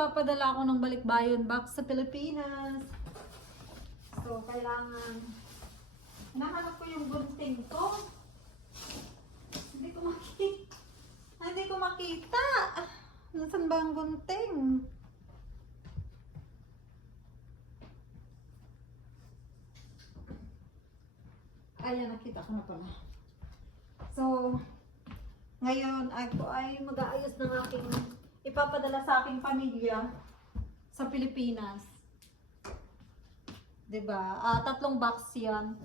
magpapadala ako ng balikbayan box sa Pilipinas. So, kailangan hinahanap ko yung gunting ko. Hindi ko makita. Hindi ko makita. Nasaan ba ang gunting? Ayan, nakita ko na pala. So, ngayon ako ay mag-aayos ng aking ipapadala sa aking pamilya sa Pilipinas. 'Di ba? 3 box 'yan.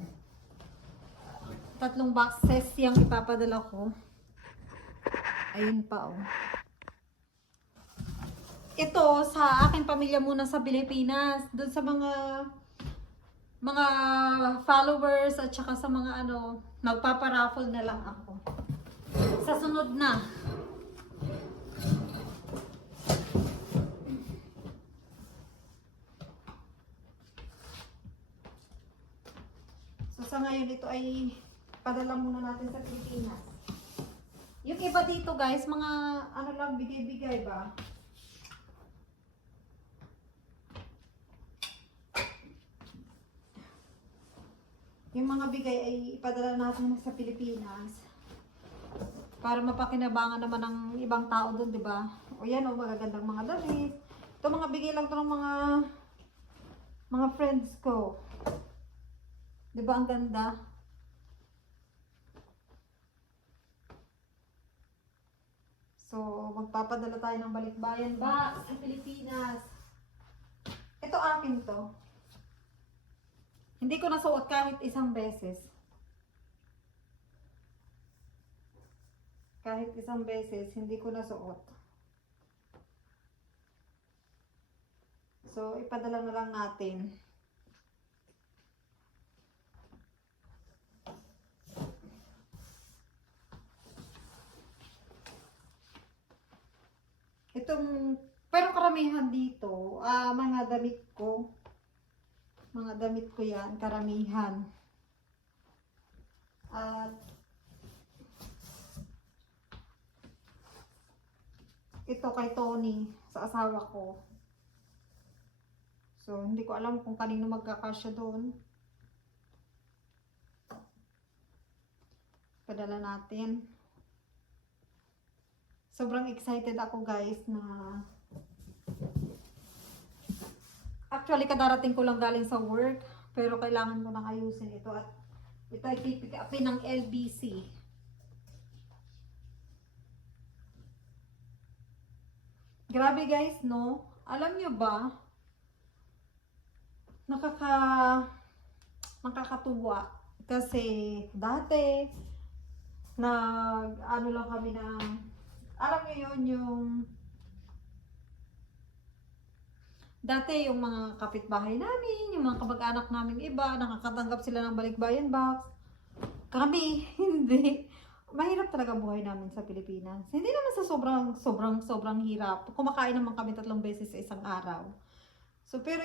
3 boxes yung ipapadala ko. Ayun pa oh. Ito sa aking pamilya muna sa Pilipinas, doon sa mga followers at saka sa mga ano, magpaparaffle na lang ako. Sa sunod na. So sa ngayon ito ay padala muna natin sa Pilipinas. Yung iba dito guys, mga ano lang, bigay-bigay ba? Yung mga bigay ay ipadala natin sa Pilipinas para mapakinabangan naman ng ibang tao doon, di ba? O yan, o magagandang mga damit. Ito mga bigay lang to ng mga friends ko. Di ba ang ganda? So, magpapadala tayo ng balikbayan box sa Pilipinas. Ito akin to. Hindi ko nasuot kahit isang beses. Kahit isang beses, hindi ko nasuot. So, ipadala na lang natin. Pero karamihan dito, mga damit ko. Mga damit ko yan, karamihan. At ito kay Tony, sa asawa ko. So, hindi ko alam kung kanino magkakasya doon. Padala natin. Sobrang excited ako guys na actually kadarating ko lang galing sa work, pero kailangan ko nang ayusin ito at ito ay pipick upin ng LBC. Grabe guys, no? Alam nyo ba? Nakakatuwa. Kasi dati, ano lang kami na, alam nyo yun, dati yung mga kapitbahay namin, yung mga kamag-anak namin iba, nakakatanggap sila ng balikbayan box. Kami, hindi. Mahirap talaga buhay namin sa Pilipinas. Hindi naman sa sobrang hirap. Kumakain naman kami 3 beses sa isang araw. So, pero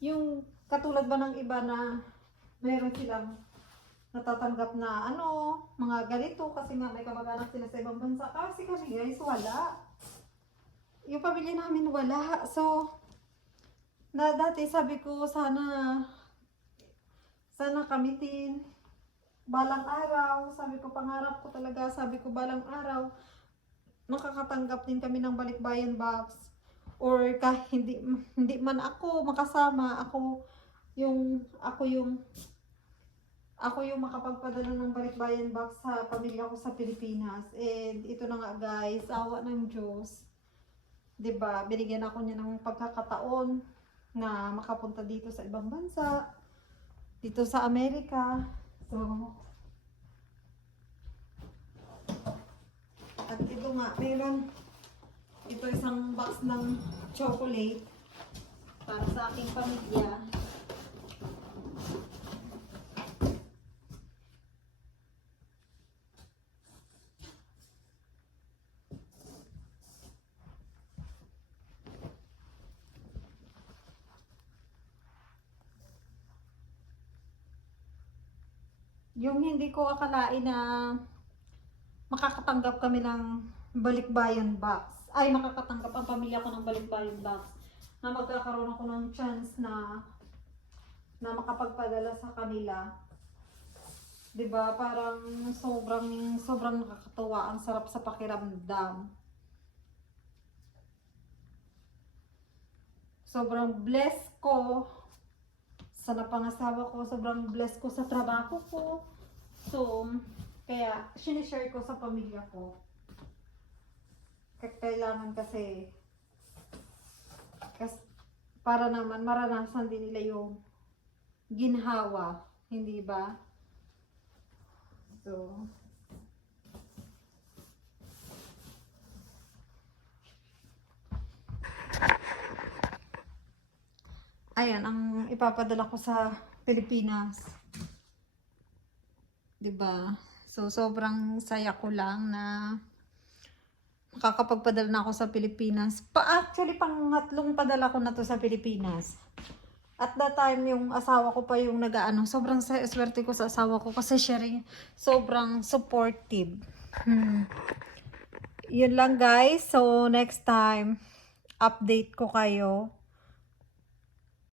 yung katulad ba ng iba na mayroon silang natatanggap na mga ganito kasi nga may kamag-anak sila sa ibang bansa. Kasi kami guys, wala. Yung pamilya namin wala. So, dati sabi ko sana kamitin balang araw, sabi ko pangarap ko talaga, sabi ko balang araw makakatanggap din kami ng balikbayan box or kahit hindi man ako makasama, ako yung makapagpadala ng balikbayan box sa pamilya ko sa Pilipinas. And ito na nga guys, awa ng Diyos. 'Di ba? Binigyan ako niya ng pagkakataon na makapunta dito sa ibang bansa, dito sa Amerika. So, at ito nga, ito isang box ng chocolate para sa aking pamilya. Yung hindi ko akalain na makakatanggap kami ng balikbayan box. ay makakatanggap ang pamilya ko ng balikbayan box, na magkakaroon ako ng chance na makapagpadala sa kanila. 'Di ba? Parang sobrang nakakatuwa, ang sarap sa pakiramdam. Sobrang blessed ko sa napangasawa ko, sobrang blessed ko sa trabaho ko. So, kaya sinishare ko sa pamilya ko. Kailangan kasi para naman maranasan din nila yung ginhawa, hindi ba? So, ayan ang ipapadala ko sa Pilipinas. 'Di ba? So, sobrang saya ko lang na makakapagpadala na ako sa Pilipinas. Actually, pangatlong padala ko na to sa Pilipinas. At that time, yung asawa ko pa yung nag-ano. Sobrang swerte ko sa asawa ko kasi siya rin sobrang supportive. Yun lang guys. So, next time, update ko kayo